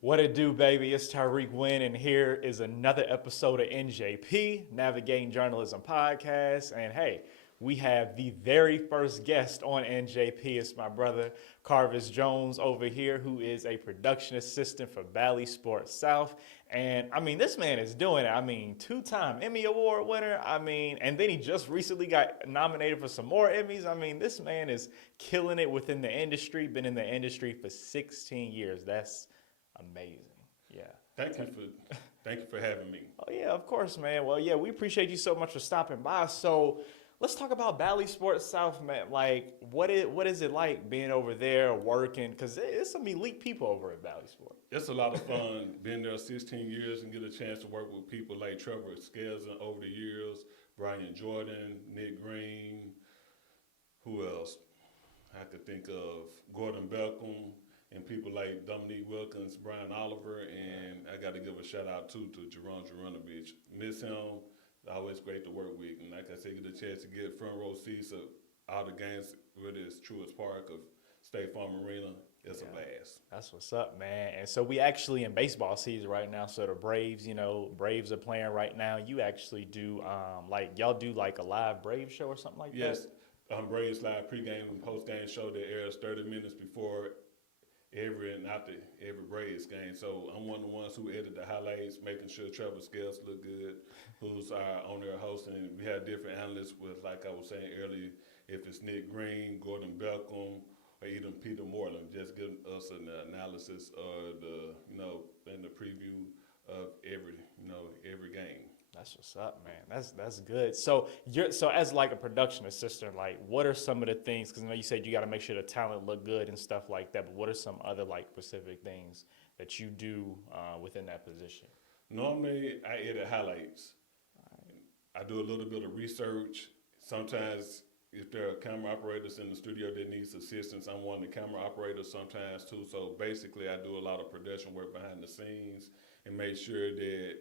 What it do, baby? It's Tyrik Wynn, and here is another episode of NJP, Navigating Journalism Podcast. And hey, we have the very first guest on NJP. It's my brother, Karvis Jones, over here, who is a production assistant for Bally Sports South. And I mean, this man is doing it. I mean, two-time Emmy Award winner. I mean, and then he just recently got nominated for some more Emmys. I mean, this man is killing it within the industry, been in the industry for 16 years. That's amazing. Yeah. Thank you for having me. Oh yeah, of course, man. Well, yeah, we appreciate you so much for stopping by. So let's talk about Bally Sports South, man. Like, what is it like being over there working? Because it's some elite people over at Bally Sports. It's a lot of fun being there 16 years and get a chance to work with people like Trevor Skelton over the years, Brian Jordan, Nick Green, who else? I could think of Gordon Beckham and people like Dominique Wilkins, Brian Oliver, and I got to give a shout out too to Jerome Jaranovich. Miss him. Always great to work with, and like I said, get a chance to get front row seats of all the games, whether it's Truist Park of State Farm Arena. It's a blast. That's what's up, man. And so we actually in baseball season right now. So the Braves, Braves are playing right now. You actually do y'all do like a live Braves show or something like that? Yes, Braves live pregame and postgame show that airs 30 minutes before every and after every Braves game. So I'm one of the ones who edit the highlights, making sure Trevor Scales look good, who's our on-air host. And we have different analysts with, like I was saying earlier, if it's Nick Green, Gordon Beckham, or even Peter Moreland, just giving us an analysis of and the preview of every game. That's what's up, man. That's good. So as like a production assistant, like what are some of the things? Because I know you said you got to make sure the talent look good and stuff like that. But what are some other like specific things that you do within that position? Normally, I edit highlights. I do a little bit of research. Sometimes, if there are camera operators in the studio that needs assistance, I'm one of the camera operators sometimes too. So basically, I do a lot of production work behind the scenes and make sure that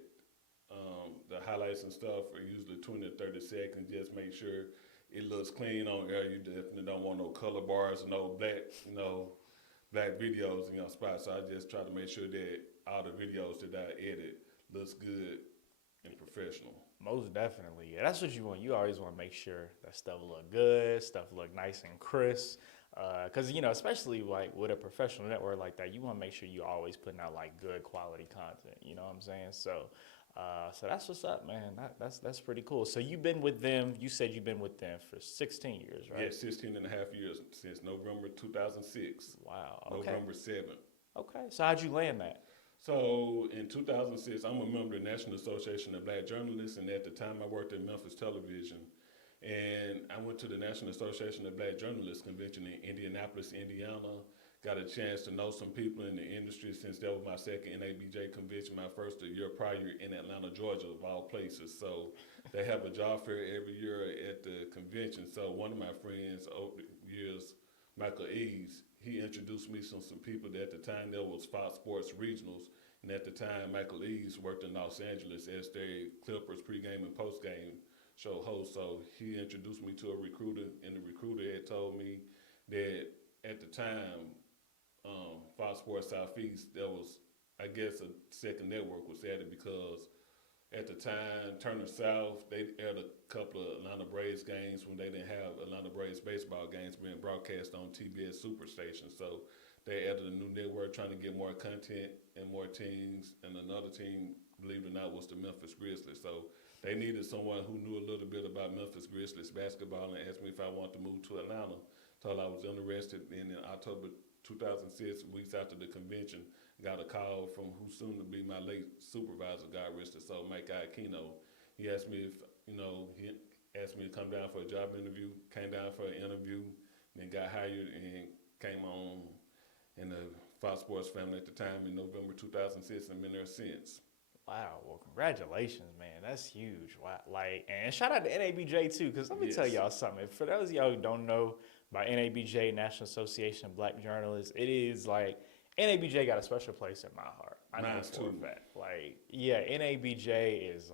the highlights and stuff are usually 20 to 30 seconds. Just make sure it looks clean on air. You definitely don't want no color bars, no black videos in your spot. So I just try to make sure that all the videos that I edit looks good and professional. Most definitely. Yeah, that's what you want. You always want to make sure that stuff look good, stuff look nice and crisp. Because, especially like with a professional network like that, you want to make sure you're always putting out like good quality content. You know what I'm saying? So that's what's up, man. That's pretty cool. So you've been with them, you said you've been with them for 16 years, right? Yeah, 16 and a half years since November 2006. Wow. Okay. November 7th. Okay. So how'd you land that? So in 2006, I'm a member of the National Association of Black Journalists, and at the time I worked at Memphis Television. And I went to the National Association of Black Journalists convention in Indianapolis, Indiana. Got a chance to know some people in the industry since that was my second NABJ convention, my first a year prior in Atlanta, Georgia, of all places. So they have a job fair every year at the convention. So one of my friends over the years, Michael Eads, he introduced me to some people that at the time there was Fox Sports Regionals. And at the time, Michael Eads worked in Los Angeles as their Clippers pregame and postgame show host. So he introduced me to a recruiter, and the recruiter had told me that at the time, Fox Sports Southeast, there was, I guess, a second network was added because at the time, Turner South, they aired a couple of Atlanta Braves games when they didn't have Atlanta Braves baseball games being broadcast on TBS Superstation. So they added a new network trying to get more content and more teams. And another team, believe it or not, was the Memphis Grizzlies. So they needed someone who knew a little bit about Memphis Grizzlies basketball and asked me if I wanted to move to Atlanta. Told I was interested. And in October 2006, weeks after the convention, got a call from who soon to be my late supervisor, God rest his soul, Mike Iacchino. He asked me he asked me to come down for a job interview, came down for an interview, then got hired and came on in the Fox Sports family at the time in November 2006 and been there since. Wow, well, congratulations, man. That's huge. Wow. And shout out to NABJ too, because let me tell y'all something. For those of y'all who don't know about NABJ, National Association of Black Journalists, it is like NABJ got a special place in my heart. I know for a fact. NABJ is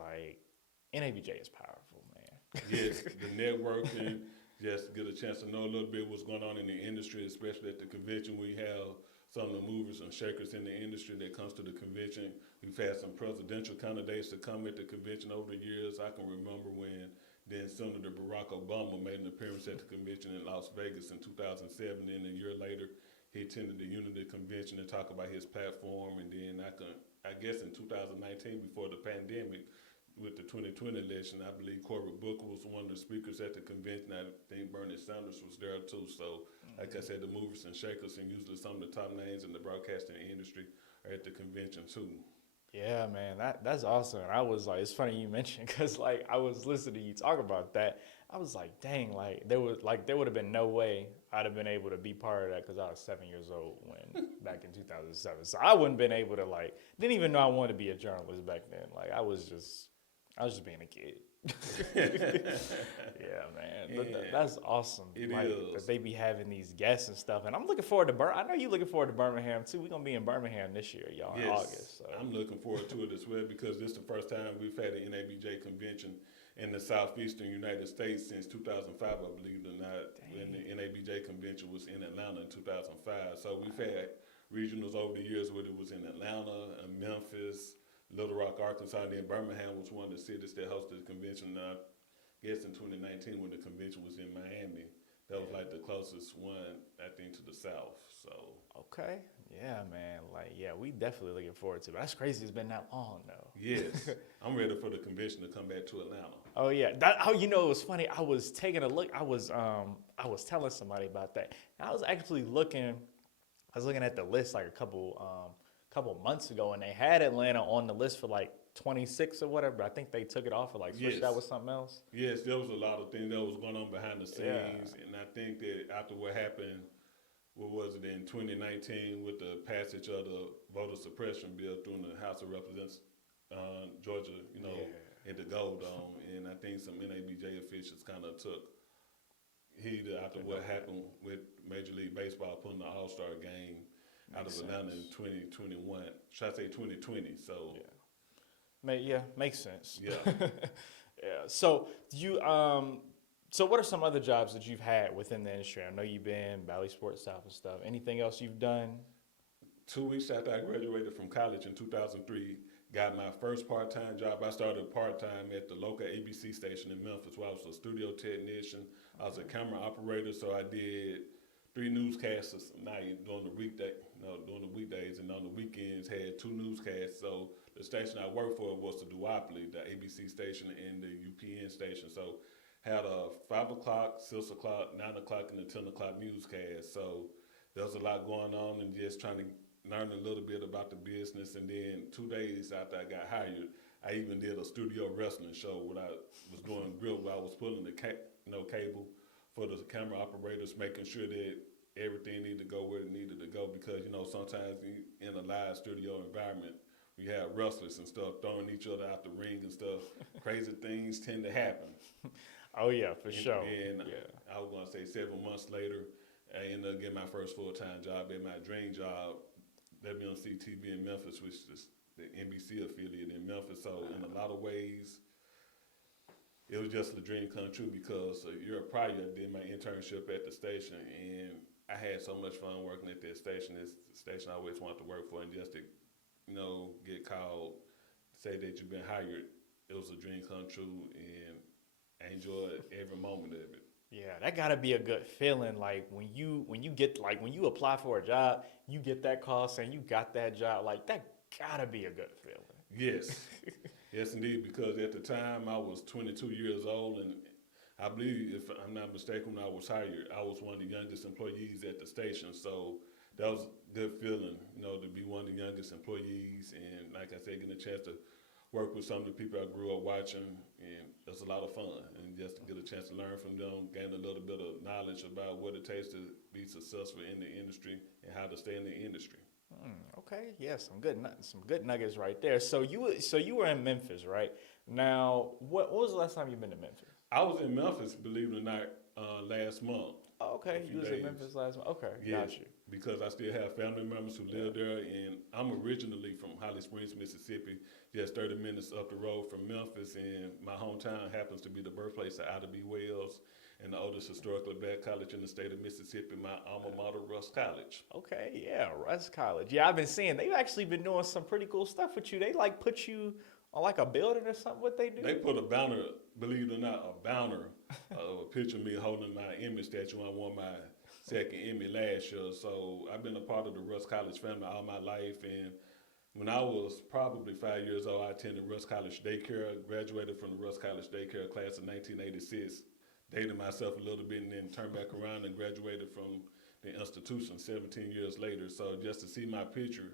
powerful, man. Yes, the networking, just get a chance to know a little bit what's going on in the industry, especially at the convention. We have some of the movers and shakers in the industry that comes to the convention. We've had some presidential candidates to come at the convention over the years. I can remember when then Senator Barack Obama made an appearance at the convention in Las Vegas in 2007. And a year later, he attended the Unity Convention to talk about his platform. And then I guess in 2019, before the pandemic, with the 2020 election, I believe Corbett Booker was one of the speakers at the convention. I think Bernie Sanders was there too. So, like I said, the movers and shakers and usually some of the top names in the broadcasting industry are at the convention too. Yeah, man, that's awesome. I was like, it's funny you mentioned because like I was listening to you talk about that. I was like, dang, like there would have been no way I'd have been able to be part of that because I was 7 years old when back in 2007. So I wouldn't been able to didn't even know I wanted to be a journalist back then. Like I was just being a kid. Yeah, man. But that's awesome. It That is. they be having these guests and stuff. And I'm looking forward to I know you're looking forward to Birmingham too. We're gonna be in Birmingham this year, y'all, in August. So. I'm looking forward to it as well because this is the first time we've had an NABJ convention in the southeastern United States since 2005, I believe it or not. When the NABJ convention was in Atlanta in 2005. So we've had regionals over the years, whether it was in Atlanta, Memphis, Little Rock, Arkansas, and then Birmingham was one of the cities that hosted the convention. I guess in 2019 when the convention was in Miami, that was like the closest one, I think, to the South. So Okay. Yeah, man. Like, yeah, we definitely looking forward to it. That's crazy. It's been that long though. yes, I'm ready for the convention to come back to Atlanta. Oh yeah. You know, it was funny. I was taking a look. I was telling somebody about that. And I was actually looking at the list like a couple months ago, and they had Atlanta on the list for like 26 or whatever. But I think they took it off or like switched Yes. that with something else. Yes, there was a lot of things that was going on behind the scenes, Yeah. and I think that after what happened, what was it in 2019 with the passage of the voter suppression bill through the House of Representatives, Georgia, in the Gold Dome, and I think some NABJ officials kind of took heed after what happened with Major League Baseball putting the All-Star game out of Atlanta in 2021. Should I say 2020? So Makes sense. yeah. Yeah. So so what are some other jobs that you've had within the industry? I know you've been Bally Sports South and stuff. Anything else you've done? 2 weeks after I graduated from college in 2003, got my first part-time job. I started part-time at the local ABC station in Memphis where I was a studio technician. I was a camera operator, so I did 3 newscasts a night during the weekdays, and on the weekends had 2 newscasts. So the station I worked for was the duopoly, the ABC station and the UPN station. So had a 5 o'clock, 6 o'clock, 9 o'clock, and a 10 o'clock newscast. So there was a lot going on and just trying to learn a little bit about the business. And then 2 days after I got hired, I even did a studio wrestling show where I was doing grill, where I was pulling the cable for the camera operators, making sure that everything needed to go where it needed to go. Because, sometimes in a live studio environment, we have wrestlers and stuff throwing each other out the ring and stuff. Crazy things tend to happen. Oh yeah, for sure. And Yeah. I was going to say 7 months later, I ended up getting my first full-time job at my dream job, WMC TV in Memphis, which is the NBC affiliate in Memphis. So in a lot of ways, it was just a dream come true because a year prior, I did my internship at the station, and I had so much fun working at that station. It's the station I always wanted to work for, and just to, get called, say that you've been hired, it was a dream come true, and I enjoyed every moment of it. Yeah, that gotta be a good feeling. Like when you when you apply for a job, you get that call saying you got that job. Like that gotta be a good feeling. Yes, yes, indeed. Because at the time I was 22 years old, and I believe, if I'm not mistaken, when I was hired, I was one of the youngest employees at the station. So that was a good feeling, to be one of the youngest employees, and like I said, getting a chance to work with some of the people I grew up watching, and it was a lot of fun. And just to get a chance to learn from them, gain a little bit of knowledge about what it takes to be successful in the industry and how to stay in the industry. Okay, yeah, some good nuggets right there. So you were in Memphis, right? Now, what was the last time you've been to Memphis? I was in Memphis, believe it or not, last month. Oh, okay, you was in Memphis last month. Okay, Yeah, got you. because I still have family members who live there, and I'm originally from Holly Springs, Mississippi, just 30 minutes up the road from Memphis, and my hometown happens to be the birthplace of Ida B. Wells, and the oldest historically black college in the state of Mississippi, my alma mater, Russ College. Okay, yeah, Russ College. Yeah, I've been seeing they've actually been doing some pretty cool stuff with you. They like put you on like a building or something. What they do? They put a banner, believe it or not, a banner of a picture of me holding my Emmy statue. I won my second Emmy last year. So I've been a part of the Russ College family all my life. And when I was probably 5 years old, I attended Russ College Daycare, graduated from the Russ College Daycare class in 1986, dated myself a little bit, and then turned back around and graduated from the institution 17 years later. So just to see my picture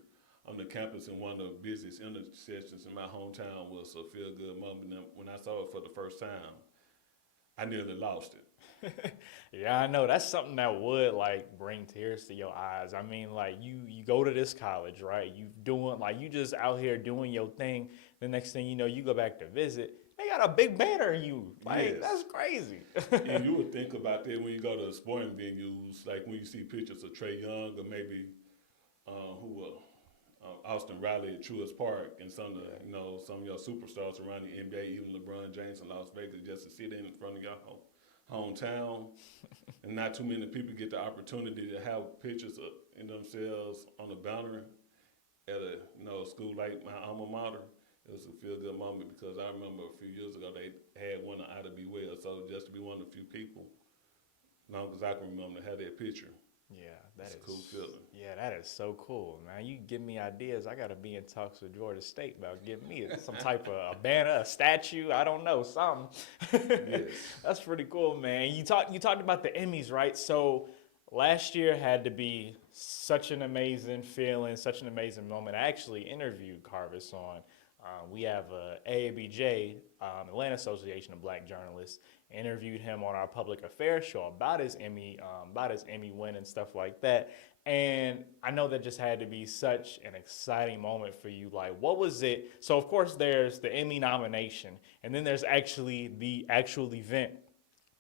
on the campus in one of the busiest intersections in my hometown was a feel-good moment. And when I saw it for the first time, I nearly lost it. Yeah, I know. That's something that would like bring tears to your eyes. I mean, like you go to this college, right? You doing like you just out here doing your thing. The next thing you know, you go back to visit. They got a big banner in you. Like Yes. that's crazy. And you would think about that when you go to sporting venues, like when you see pictures of Trey Young or maybe Austin Riley at Truist Park, and some of the, some of your superstars around the NBA, even LeBron James in Las Vegas, just to sit in front of your hometown. And not too many people get the opportunity to have pictures of in themselves on a banner at a school like my alma mater. It was a feel-good moment because I remember a few years ago they had one of Ida Be Well. So just to be one of the few people, long as I can remember, to have that picture. Yeah, That's a cool feeling. Yeah, that is so cool, man. You give me ideas. I got to be in talks with Georgia State about giving me some type of a banner, a statue. I don't know, something. Yes. That's pretty cool, man. You talked about the Emmys, right? So last year had to be such an amazing feeling, such an amazing moment. I actually interviewed Karvis on. We have a AABJ, Atlanta Association of Black Journalists, interviewed him on our public affairs show about his Emmy win and stuff like that. And I know that just had to be such an exciting moment for you. Like, what was it? So of course there's the Emmy nomination, and then there's actually the actual event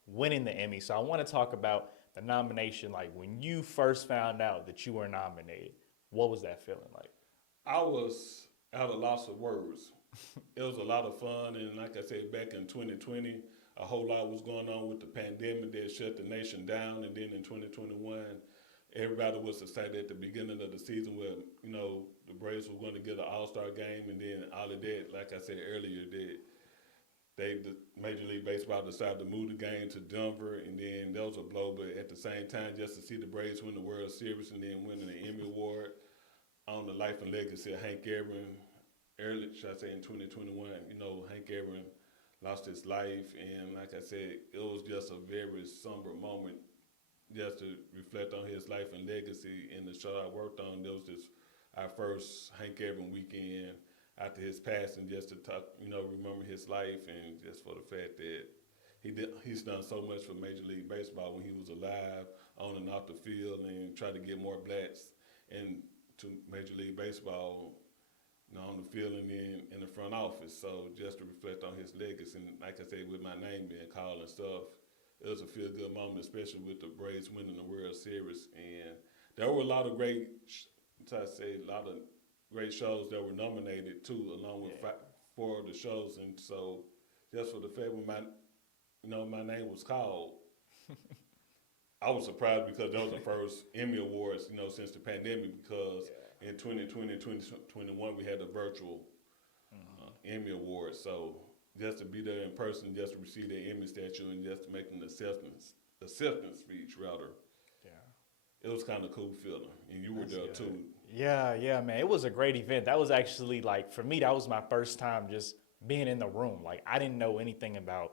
winning the Emmy. So I want to talk about the nomination. Like when you first found out that you were nominated, what was that feeling like? I was out of lots of words. It was a lot of fun, and like I said, back in 2020, a whole lot was going on with the pandemic that shut the nation down, and then in 2021, everybody was excited at the beginning of the season where, the Braves were going to get an all-star game, and then all of that, like I said earlier, the Major League Baseball decided to move the game to Denver, and then that was a blow, but at the same time, just to see the Braves win the World Series and then winning the Emmy Award on the life and legacy of Hank Aaron, early, should I say, in 2021, Hank Aaron lost his life, and like I said, it was just a very somber moment just to reflect on his life and legacy. In the show I worked on, there was our first Hank Aaron weekend after his passing, just to talk, remember his life, and just for the fact that he's done so much for Major League Baseball when he was alive, on and off the field, and try to get more blacks into Major League Baseball, on the field and then in the front office. So just to reflect on his legacy, and like I said, with my name being called and stuff, it was a feel-good moment, especially with the Braves winning the World Series. And there were a lot of great shows that were nominated too, along with four of the shows. And so just for the fact when my name was called, I was surprised because that was the first Emmy Awards, since the pandemic, because in 2020 and 2021 we had the virtual Emmy Awards. So just to be there in person, just to receive the Emmy statue, and just to make an acceptance speech rather. Yeah. It was kind of cool feeling, and you were there too. Yeah, man. It was a great event. That was actually, like, for me, that was my first time just being in the room. Like, I didn't know anything about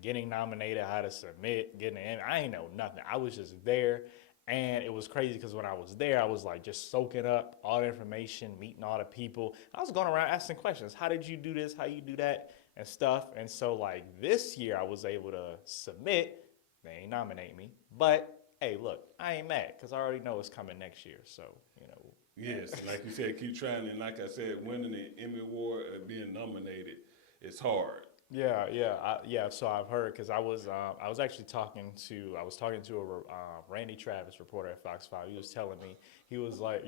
getting nominated, how to submit, getting in. I didn't know nothing. I was just there. And it was crazy because when I was there, I was like just soaking up all the information, meeting all the people. I was going around asking questions. How did you do this? How you do that? And stuff. And so like this year I was able to submit. They ain't nominate me. But hey, look, I ain't mad because I already know it's coming next year. So, Yes, like you said, keep trying. And like I said, winning the Emmy Award or being nominated is hard. Yeah. So I've heard, because I was actually talking to a Randy Travis reporter at Fox 5. He was telling me, he was like,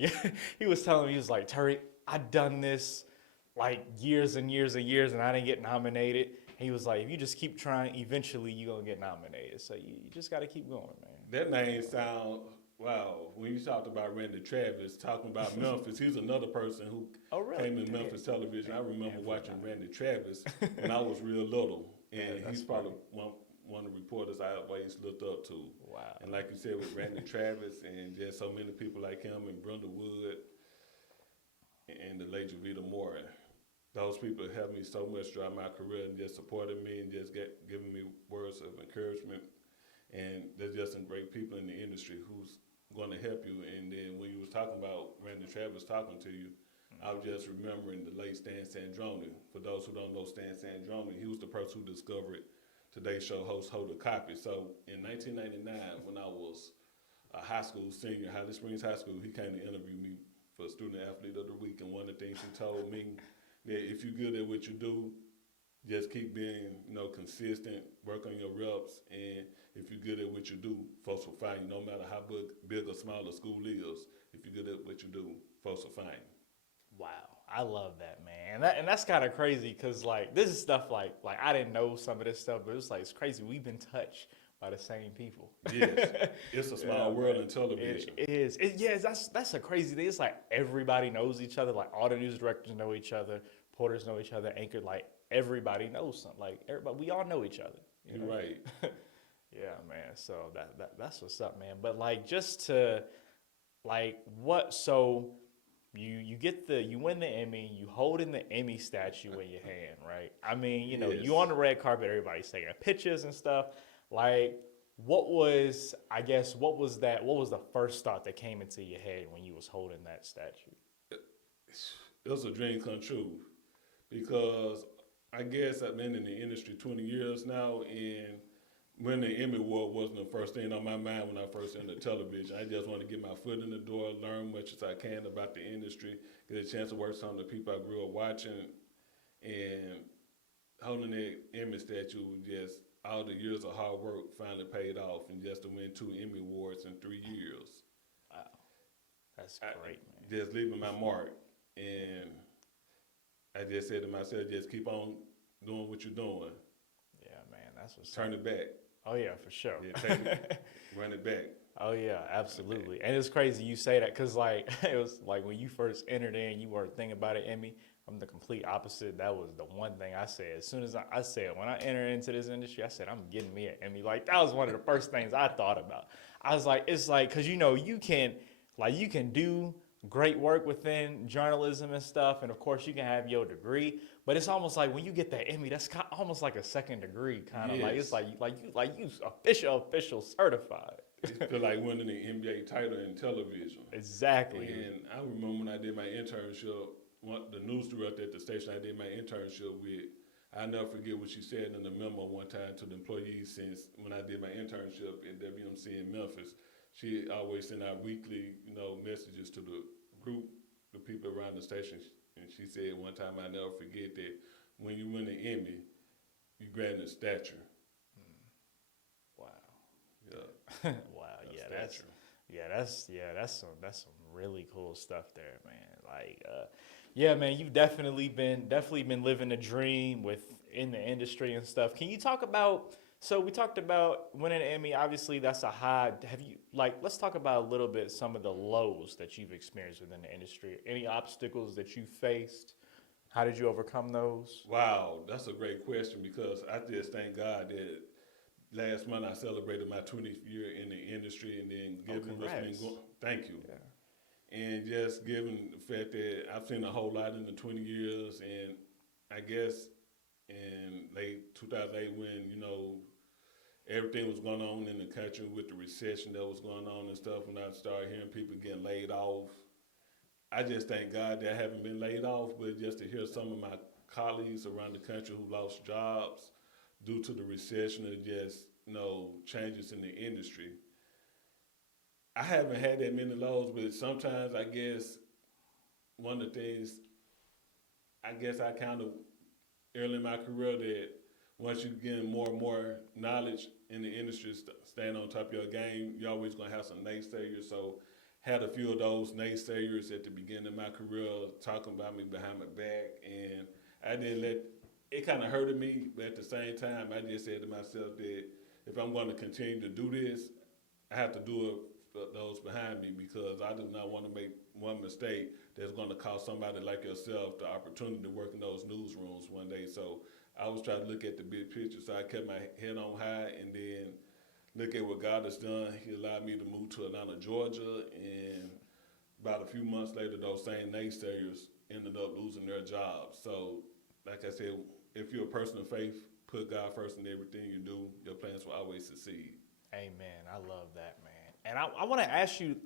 Tyrik, I done this like years and years and years, and I didn't get nominated. He was like, if you just keep trying, eventually you're going to get nominated. So you just got to keep going, man. That name sound, wow. When you talked about Randy Travis, talking about Memphis, he's another person who came in Memphis television. I remember watching Randy Travis when I was real little. And he's probably one of the reporters I always looked up to. Wow. And like you said, with Randy Travis and just so many people like him and Brenda Wood and the late Javita Moore, those people helped me so much throughout my career and just supported me and just giving me words of encouragement. And there's just some great people in the industry who's going to help you. And then when you was talking about Randy Travis talking to you, I was just remembering the late Stan Sandroni. For those who don't know Stan Sandroni, he was the person who discovered Today's Show host Hoda Kotb. So in 1999, when I was a high school senior, Highland Springs High School, he came to interview me for Student Athlete of the Week. And one of the things he told me that if you're good at what you do, just keep being, consistent, work on your reps, and if you're good at what you do, folks will find you. No matter how big or small the school is, if you're good at what you do, folks will find you. Wow, I love that, man. And that's kind of crazy because, this is stuff like I didn't know some of this stuff, but it's crazy. We've been touched by the same people. Yes, it's a small world in television. It is. That's a crazy thing. It's like everybody knows each other. Like all the news directors know each other, reporters know each other, anchor, everybody knows something. Like everybody, we all know each other. You're right. Yeah, man. So that's what's up, man. But just to what? So you win the Emmy, you holding the Emmy statue in your hand, right? I mean, Yes. you on the red carpet, everybody's taking pictures and stuff. What was the first thought that came into your head when you was holding that statue? It was a dream come true because I guess I've been in the industry 20 years now, and winning the Emmy Award wasn't the first thing on my mind when I first entered television. I just want to get my foot in the door, learn much as I can about the industry, get a chance to work with some of the people I grew up watching, and holding that Emmy statue was just all the years of hard work finally paid off, and just to win 2 Emmy Awards in 3 years. Wow, that's great, man. Just leaving my mark, and I just said to myself, just keep on doing what you're doing. Yeah, man, that's what's Turn it back. Oh yeah, for sure. Yeah, take it, run it back. Oh yeah, absolutely. And it's crazy you say that because it was like when you first entered in, you weren't thinking about an Emmy. I'm the complete opposite. That was the one thing I said. As soon as I said, when I entered into this industry, I said, I'm getting me an Emmy. That was one of the first things I thought about. I was like, it's like, because you can do great work within journalism and stuff, and of course you can have your degree, but it's almost like when you get that Emmy, that's almost like a second degree, kind of. Yes. It's you official certified. It feel like winning the NBA title in television. Exactly. And I remember when I did my internship, the news director at the station I did my internship with, I'll never forget what she said in the memo one time to the employees since when I did my internship at WMC in Memphis. She always sent out weekly, messages to the group, the people around the station. And she said one time, I never forget that when you win an Emmy, you grant a stature. Wow. Yeah. Wow. Yeah, That's some really cool stuff there, man. Man, you've definitely been living the dream in the industry and stuff. Can you talk about? So we talked about winning an Emmy. Obviously, that's a high. Let's talk about a little bit some of the lows that you've experienced within the industry. Any obstacles that you faced? How did you overcome those? Wow, that's a great question because I just thank God that last month I celebrated my 20th year in the industry, and then given what's been going. Thank you. Yeah. And just given the fact that I've seen a whole lot in the 20 years, and I guess in late 2008 when everything was going on in the country with the recession that was going on and stuff, when I started hearing people getting laid off, I just thank God that I haven't been laid off, but just to hear some of my colleagues around the country who lost jobs due to the recession or just, changes in the industry. I haven't had that many lows, but sometimes I guess one of the things, I kind of early in my career that once you get more and more knowledge in the industry, staying on top of your game, you're always going to have some naysayers. So had a few of those naysayers at the beginning of my career talking about me behind my back, and I didn't let it kind of hurted me, but at the same time, I just said to myself that if I'm going to continue to do this, I have to do it for those behind me because I do not want to make one mistake that's going to cost somebody like yourself the opportunity to work in those newsrooms one day. So I was trying to look at the big picture. So I kept my head on high and then look at what God has done. He allowed me to move to Atlanta, Georgia, and about a few months later, those same naysayers ended up losing their jobs. So, like I said, if you're a person of faith, put God first in everything you do, your plans will always succeed. Amen. I love that, man. And I want to ask you,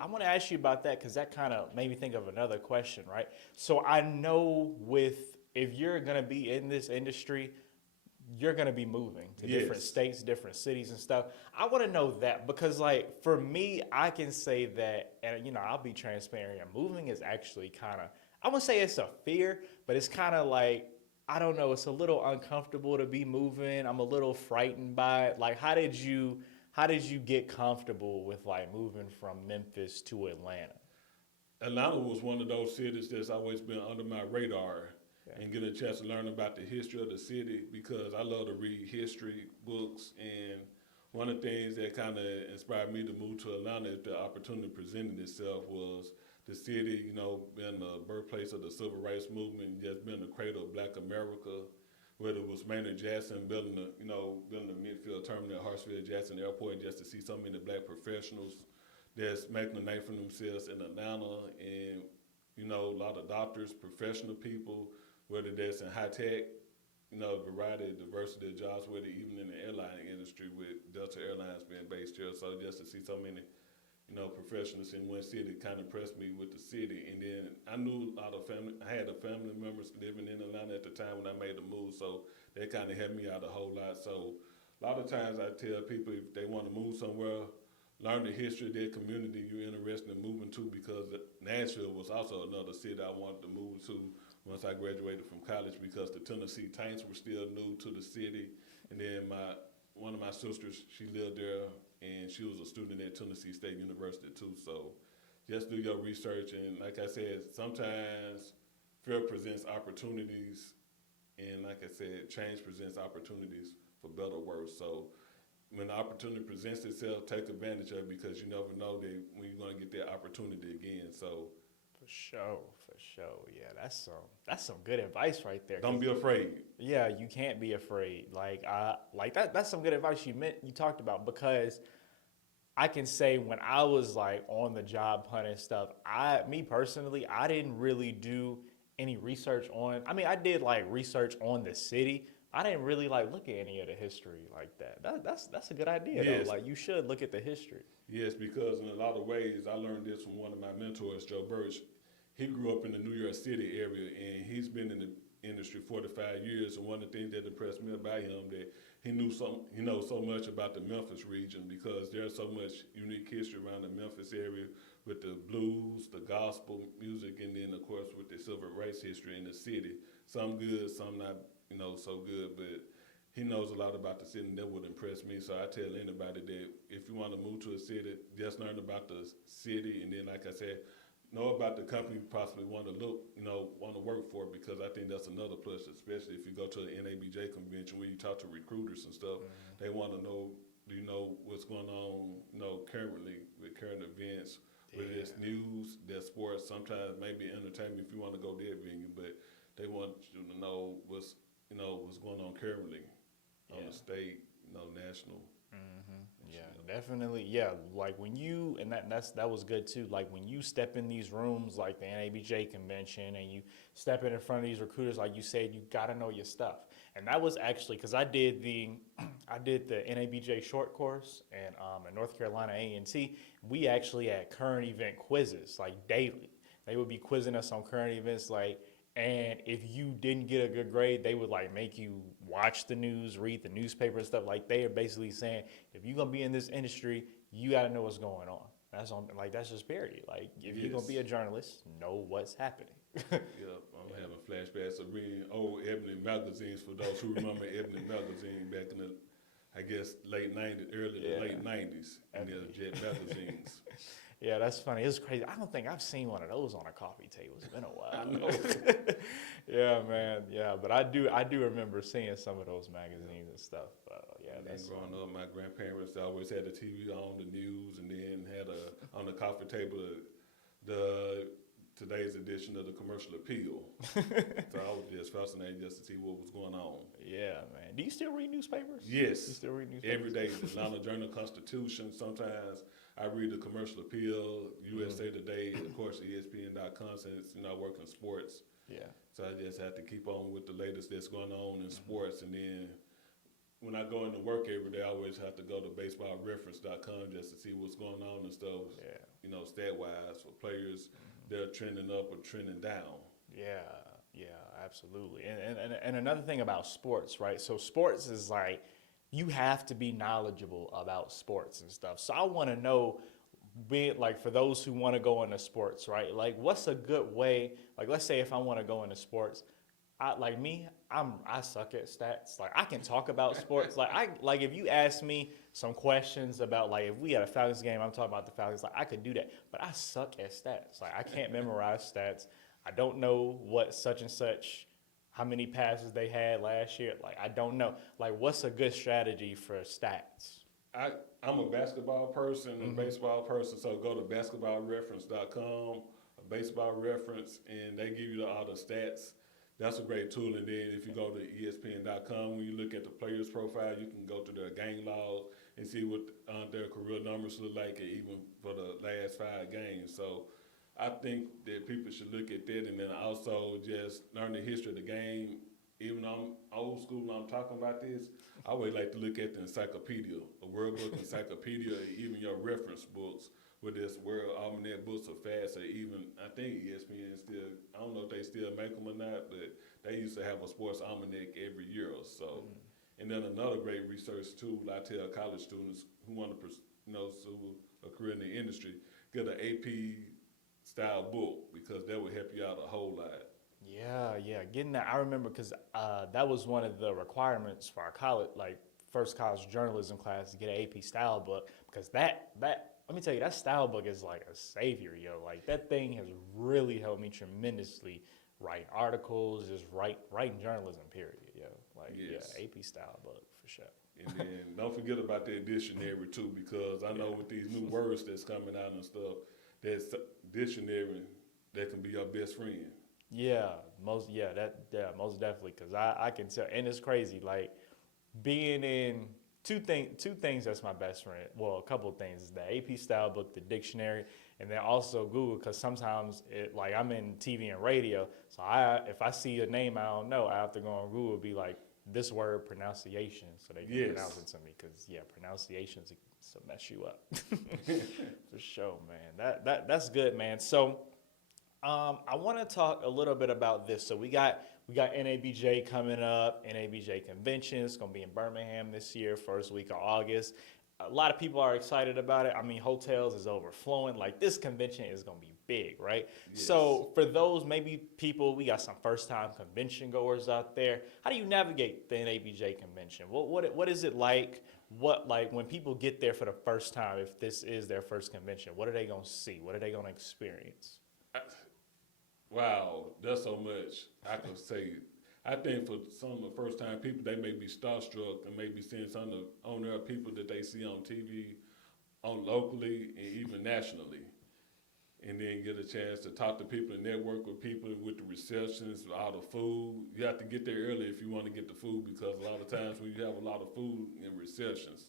about that because that kind of made me think of another question, right? So I know if you're going to be in this industry, you're going to be moving to different states, different cities and stuff. I want to know that because like for me, I can say that, and you know, I'll be transparent. Moving is actually kind of, I wouldn't say it's a fear, but it's kind of like, I don't know, it's a little uncomfortable to be moving. I'm a little frightened by it. Like, how did you get comfortable with like moving from Memphis to Atlanta? Atlanta was one of those cities that's always been under my radar and get a chance to learn about the history of the city because I love to read history books. And one of the things that kind of inspired me to move to Atlanta if the opportunity presented itself was the city, you know, being the birthplace of the civil rights movement, just being the cradle of Black America, whether it was Maynard Jackson building the midfield terminal at Hartsfield-Jackson Airport just to see so many Black professionals that's making a name for themselves in Atlanta and, you know, a lot of doctors, professional people, whether that's in high tech, you know, variety of diversity of jobs, whether even in the airline industry with Delta Airlines being based here. So just to see so many, you know, professionals in one city kind of impressed me with the city. And then I knew a lot of I had a family members living in Atlanta at the time when I made the move. So that kind of helped me out a whole lot. So a lot of times I tell people if they want to move somewhere, learn the history of their community you're interested in moving to because Nashville was also another city I wanted to move to once I graduated from college because the Tennessee Titans were still new to the city. And then one of my sisters, she lived there and she was a student at Tennessee State University too. So just do your research. And like I said, sometimes fear presents opportunities. And like I said, change presents opportunities for better or worse. So when the opportunity presents itself, take advantage of it because you never know that when you're going to get that opportunity again. So For sure. Yeah, that's some good advice right there. don't be afraid. Yeah, you can't be afraid. That's some good advice you talked about because I can say when I was like on the job hunt and stuff, me personally, I didn't really do any research on. I mean, I did like research on the city. I didn't really like look at any of the history like that. That's a good idea though. Like you should look at the history. Yes, because in a lot of ways, I learned this from one of my mentors, Joe Birch. He grew up in the New York City area, and he's been in the industry 45 years. And one of the things that impressed me about him that he knows so much about the Memphis region because there's so much unique history around the Memphis area with the blues, the gospel music, and then of course with the civil rights history in the city. Some good, some not, so good, but he knows a lot about the city, and that would impress me. So I tell anybody that if you want to move to a city, just learn about the city, and then, like I said, know about the company you possibly want to work for because I think that's another plus, especially if you go to the NABJ convention where you talk to recruiters and stuff. Mm-hmm. They want to know, do you know what's going on, currently with current events, whether it's news, that's sports, sometimes maybe entertainment if you want to go to their venue, but they want you to know what's going on currently on the state, national. Mm-hmm. Yeah, definitely. Yeah, like when you that was good too. Like when you step in these rooms, like the NABJ convention, and you step in front of these recruiters, like you said, you got to know your stuff. And that was actually because I did the NABJ short course and in North Carolina A&T. We actually had current event quizzes like daily. They would be quizzing us on current events, and if you didn't get a good grade, they would like make you watch the news, read the newspaper and stuff. Like they are basically saying, if you're gonna be in this industry, you gotta know what's going on. That's just period. Like if you're gonna be a journalist, know what's happening. Yep, I'm having flashbacks of reading old Ebony magazines for those who remember Ebony magazine back in the, I guess, late 90s, late 90s, and the Jet magazines. Yeah, that's funny. It's crazy. I don't think I've seen one of those on a coffee table. It's been a while. I know. Yeah, man. Yeah, but I do remember seeing some of those magazines and stuff. Yeah, And then that's growing up, my grandparents always had the TV on, the news, and then had on the coffee table the today's edition of the Commercial Appeal. So I was just fascinated just to see what was going on. Yeah, man. Do you still read newspapers? Yes, You still read newspapers? every day. The Atlanta Journal-Constitution. Sometimes I read the Commercial Appeal, USA Today, and of course ESPN.com. Since I work in sports, Yeah. so I just have to keep on with the latest that's going on in sports. And then when I go into work every day, I always have to go to baseballreference.com just to see what's going on and stuff. Yeah. Stat-wise for players, they're trending up or trending down. Yeah, absolutely. And another thing about sports, right? So sports is like you have to be knowledgeable about sports and stuff. So I want to know, being like for those who want to go into sports, right? Like what's a good way? Like let's say if I want to go into sports, I suck at stats. Like I can talk about sports. Like if you ask me some questions about like if we had a Falcons game, I'm talking about the Falcons. Like I could do that, but I suck at stats. Like I can't memorize stats. I don't know what such and such, how many passes they had last year. Like I don't know. Like what's a good strategy for stats? I'm a basketball person and a baseball person, so go to basketballreference.com, a baseball reference, and they give you all the stats. That's a great tool. And then if you go to ESPN.com, when you look at the player's profile, you can go to their game logs and see what their career numbers look like, even for the last 5 games. So I think that people should look at that, and then also just learn the history of the game. Even though I'm old school when I'm talking about this, I always like to look at the encyclopedia, a World Book encyclopedia, even your reference books, with this World Almanac books are fast, or even, I think ESPN still, I don't know if they still make them or not, but they used to have a sports almanac every year or so. And then another great research tool I tell college students who want to pursue a career in the industry, get an AP style book, because that would help you out a whole lot. Yeah, getting that. I remember because that was one of the requirements for our college, like first college journalism class, to get an AP style book. Because that let me tell you, that style book is like a savior, yo. Like that thing has really helped me tremendously write articles, just writing journalism. Period, yo. Like Yes. yeah, AP style book for sure. And then don't forget about the dictionary too, because I know with these new words that's coming out and stuff, that dictionary that can be your best friend. Most definitely. Because I can tell, and it's crazy. Like being in two things that's my best friend. Well, a couple of things is the AP style book, the dictionary, and then also Google. Because sometimes like I'm in TV and radio, so if I see a name I don't know, I have to go on Google, be like this word pronunciation, so they can pronounce it to me. Because pronunciations to mess you up for sure, man. That's good, man. So. I want to talk a little bit about this. So we got NABJ coming up, NABJ convention. It's going to be in Birmingham this year, first week of August. A lot of people are excited about it. I mean, hotels is overflowing. Like this convention is going to be big, right? Yes. So for those maybe people, we got some first-time convention goers out there. How do you navigate the NABJ convention? What is it like? When people get there for the first time, if this is their first convention, what are they going to see? What are they going to experience? Wow, that's so much I could say. I think for some of the first time people, they may be starstruck and maybe seeing some of the on-air people that they see on TV, on locally and even nationally. And then get a chance to talk to people and network with people with the receptions, all the food. You have to get there early if you want to get the food, because a lot of times when you have a lot of food in receptions,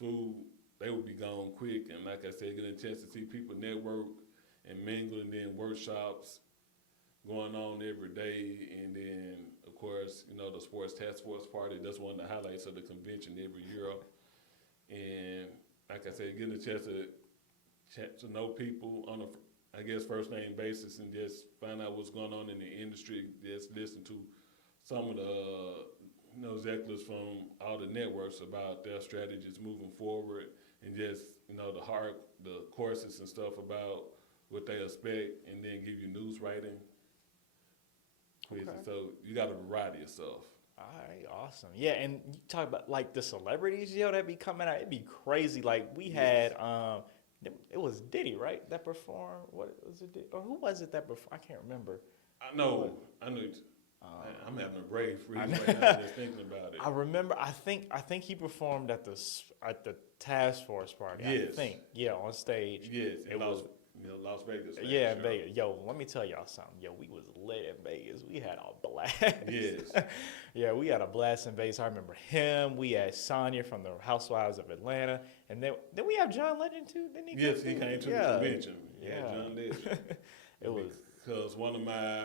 they will be gone quick. And like I said, get a chance to see people network and mingle, and then workshops going on every day. And then, of course, the Sports Task Force Party, that's one of the highlights of the convention every year. And like I said, getting a chance to know people on a, first name basis, and just find out what's going on in the industry. Just listen to some of the executives from all the networks about their strategies moving forward, and just, the courses and stuff about what they expect, and then give you news writing. Okay. So you got a variety of stuff. All right, awesome. Yeah, and you talk about like the celebrities, that be coming out. It'd be crazy. Like we had, it was Diddy, right? That performed. What was it? Or who was it that performed? I can't remember. I know. I'm having a brain freeze I right now just thinking about it. I remember. I think he performed at the task force party. Yes. I think. Yeah, on stage. Yes, It was. Las Vegas. last Yeah, in year. Vegas. Yo, let me tell y'all something. Yo, we was lit in Vegas. We had a blast. Yes. Yeah, we had a blast in Vegas. I remember him. We had Sonya from the Housewives of Atlanta, and then we have John Legend too. Didn't he? Yes, he came to the convention. Yeah. John Legend. It was. Because one of my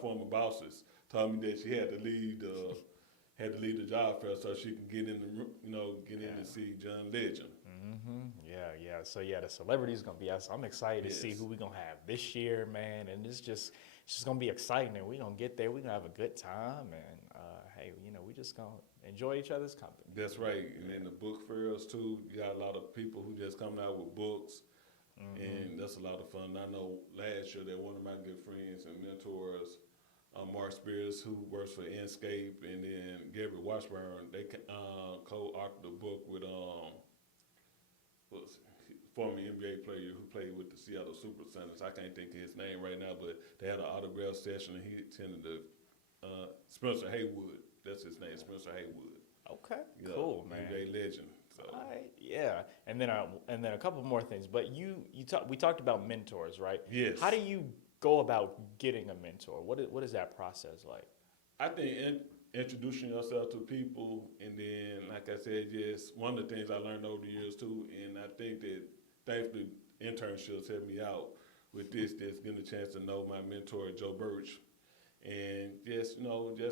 former bosses told me that she had to leave the job first so she could get in to see John Legend. Yeah. So yeah, the celebrities gonna be us. I'm excited to see Yes. who we gonna have this year, man. And it's just gonna be exciting. And we gonna get there. We gonna have a good time. And hey, we just gonna enjoy each other's company. That's right. And then the book fairs too. You got a lot of people who just come out with books, and that's a lot of fun. I know last year that one of my good friends and mentors, Mark Spears, who works for Enscape, and then Gary Washburn, they co-authored the book with former NBA player who played with the Seattle Supersonics. I can't think of his name right now, but they had an autograph session, and he attended the Spencer Haywood. That's his name, Spencer Haywood. Okay, Yeah, cool, man. NBA legend. So. All right, yeah, and then a couple more things. But we talked about mentors, right? Yes. How do you go about getting a mentor? What is that process like? I think introducing yourself to people, and then, like I said, just one of the things I learned over the years too, and I think that thankfully internships helped me out with this. Just getting a chance to know my mentor, Joe Birch, and just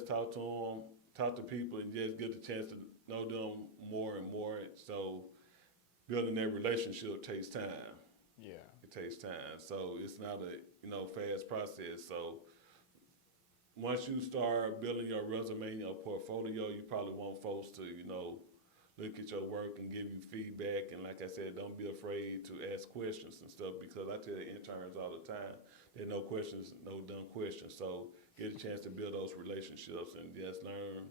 talk to him, talk to people, and just get the chance to know them more and more. So building that relationship takes time. Yeah. It takes time. So it's not a fast process. So once you start building your resume and your portfolio, you probably want folks to look at your work and give you feedback. And like I said, don't be afraid to ask questions and stuff, because I tell interns all the time, there are no questions, no dumb questions. So get a chance to build those relationships and just learn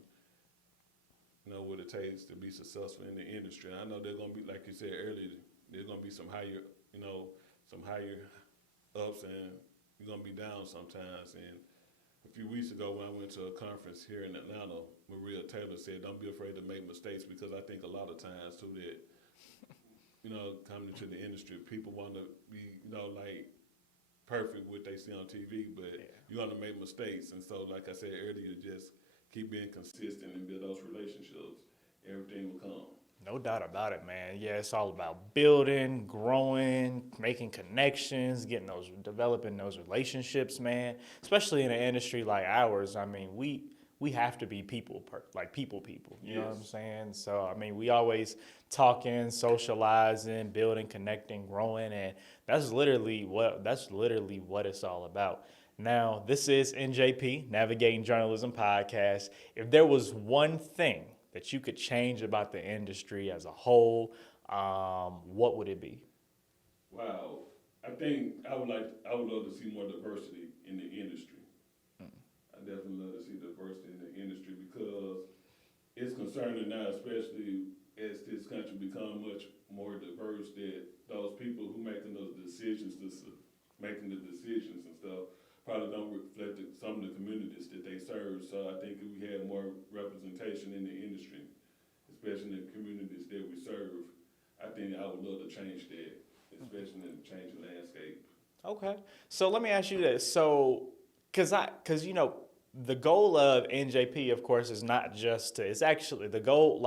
what it takes to be successful in the industry. And I know there's gonna be, like you said earlier, there's gonna be some higher ups, and you're gonna be down sometimes. And a few weeks ago when I went to a conference here in Atlanta, Maria Taylor said, "Don't be afraid to make mistakes," because I think a lot of times too that coming into the industry, people want to be like perfect what they see on TV, but you're gonna make mistakes. And so, like I said earlier, just keep being consistent and build those relationships. Everything will come. No doubt about it, man. Yeah, it's all about building, growing, making connections, developing those relationships, man. Especially in an industry like ours. I mean, we have to be people. You know what I'm saying? So, I mean, we always talking, socializing, building, connecting, growing, and that's literally what it's all about. Now, this is NJP, Navigating Journalism Podcast. If there was one thing that you could change about the industry as a whole, what would it be? Wow, I think I would love to see more diversity in the industry. I definitely love to see diversity in the industry, because it's concerning now, especially as this country become much more diverse, that those people who making those decisions, making the decisions and stuff, probably don't reflect some of the communities that they serve. So I think if we had more representation in the industry, especially in the communities that we serve, I think I would love to change that, especially in the changing landscape. Okay. So let me ask you this. So, because the goal of NJP, of course, is not just it's actually the goal,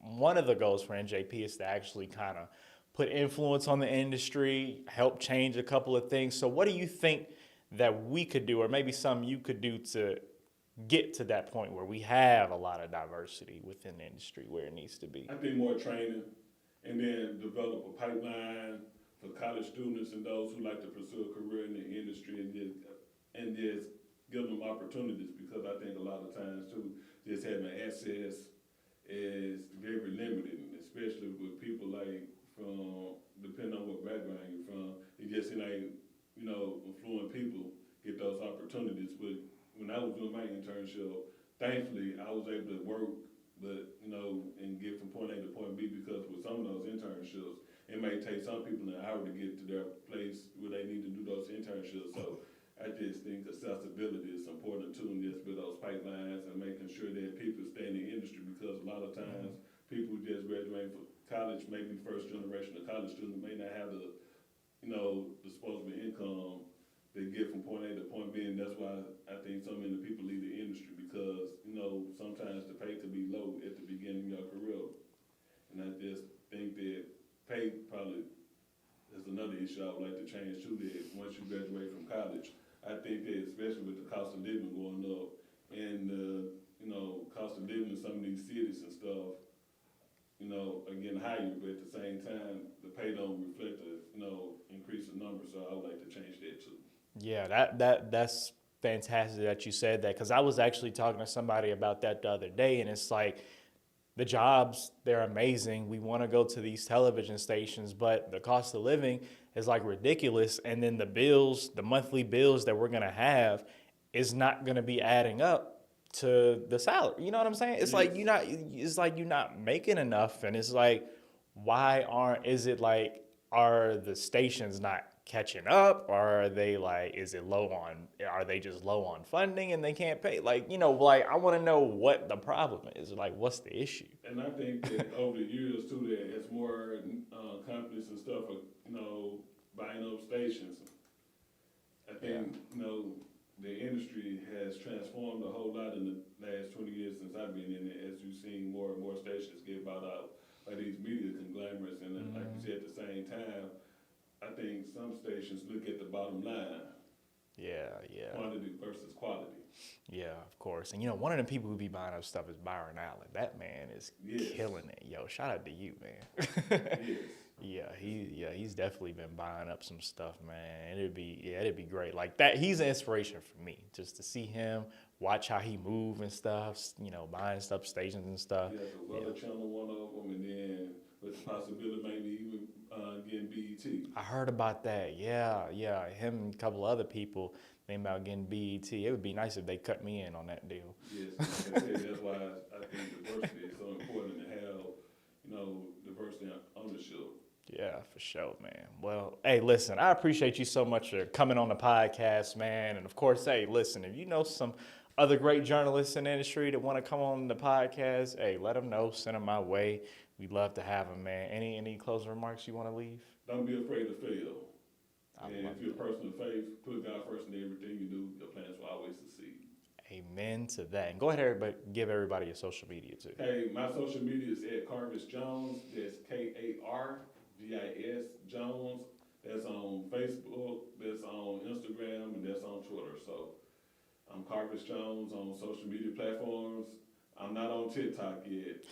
one of the goals for NJP is to actually kind of put influence on the industry, help change a couple of things. So what do you think that we could do, or maybe some you could do, to get to that point where we have a lot of diversity within the industry where it needs to be? I think more training, and then develop a pipeline for college students and those who like to pursue a career in the industry, and just give them opportunities, because I think a lot of times too, just having access is very limited, especially with people depending on what background you're from. It just affluent people get those opportunities. But when I was doing my internship, thankfully I was able to work, and get from point A to point B, because with some of those internships, it may take some people an hour to get to their place where they need to do those internships. So I just think accessibility is important too, and just with those pipelines and making sure that people stay in the industry, because a lot of times people just graduate from college, maybe first generation of college students, may not have the disposable income they get from point A to point B, and that's why I think so many people leave the industry, because sometimes the pay could be low at the beginning of your career, and I just think that pay probably is another issue I would like to change too. That once you graduate from college, I think that especially with the cost of living going up and cost of living in some of these cities and stuff, are getting higher, but at the same time, the pay don't reflect the increase in numbers. So I would like to change that too. Yeah, that's fantastic that you said that, because I was actually talking to somebody about that the other day, and it's like the jobs, they're amazing. We want to go to these television stations, but the cost of living is like ridiculous, and then the bills, the monthly bills that we're gonna have, is not gonna be adding up to the salary. You know what I'm saying? It's like you're not making enough, and it's like, are the stations not catching up, or are they are they just low on funding and they can't pay? I want to know what the problem is. Like, what's the issue? And I think that over the years too, that as more companies and stuff are buying up stations, I think the industry has transformed a whole lot in the last 20 years since I've been in it, as you've seen more and more stations get bought out by these media conglomerates. And like you said, at the same time, I think some stations look at the bottom line. Yeah. Quantity versus quality. Yeah, of course. And one of the people who be buying up stuff is Byron Allen. That man is killing it. Yo, shout out to you, man. Yes. He's definitely been buying up some stuff, man. It'd be great. Like that, he's an inspiration for me, just to see him, watch how he move and stuff, buying stuff, stations and stuff. Yeah, the Weather Channel, one of them, and then with the possibility maybe even getting BET. I heard about that. Yeah. Him and a couple other people thinking about getting BET. It would be nice if they cut me in on that deal. Yes, like I said, that's why I think diversity is so important to have, diversity in ownership. Yeah, for sure, man. Well, hey, listen, I appreciate you so much for coming on the podcast, man. And of course, hey, listen, if you know some other great journalists in the industry that want to come on the podcast, hey, let them know, send them my way. We'd love to have them, man. Any closing remarks you want to leave? Don't be afraid to fail. And if you're a person of faith, put God first in everything you do. Your plans will always succeed. Amen to that. And go ahead, give everybody your social media too. Hey, my social media is at Karvis Jones. That's KARVIS Jones. That's on Facebook, that's on Instagram, and that's on Twitter. So I'm Karvis Jones on social media platforms. I'm not on TikTok yet.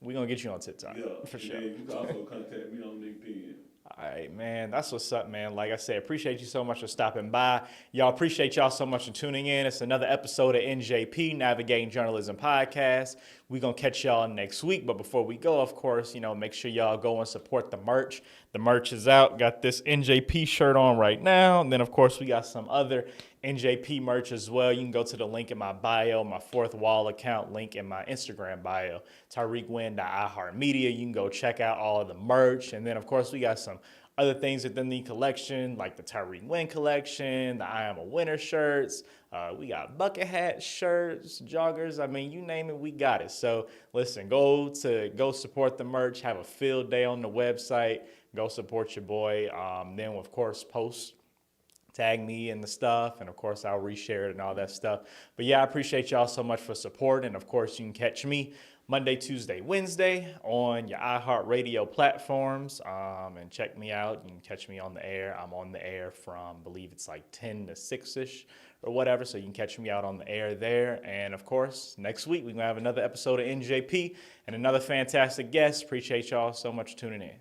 We're going to get you on TikTok. Yeah, for sure. You can also contact me on LinkedIn. All right, man. That's what's up, man. Like I said, appreciate you so much for stopping by. Y'all, appreciate y'all so much for tuning in. It's another episode of NJP, Navigating Journalism Podcast. We're going to catch y'all next week. But before we go, of course, make sure y'all go and support the merch. The merch is out. Got this NJP shirt on right now. And then, of course, we got some other NJP merch as well. You can go to the link in my bio, my Fourth Wall account link in my Instagram bio, Tyrik Wynn, iHeartMedia. You can go check out all of the merch. And then, of course, we got some other things within the collection, like the Tyrik Wynn collection, the I Am a Winner shirts. We got bucket hat shirts, joggers. I mean, you name it, we got it. So listen, go support the merch. Have a field day on the website. Go support your boy. Then, of course, tag me in the stuff, and of course I'll reshare it and all that stuff. But yeah, I appreciate y'all so much for support, and of course you can catch me Monday, Tuesday, Wednesday on your iHeartRadio platforms, and check me out. You can catch me on the air. I'm on the air from, I believe it's like 10 to 6-ish or whatever, so you can catch me out on the air there. And of course, next week we're going to have another episode of NJP and another fantastic guest. Appreciate y'all so much for tuning in.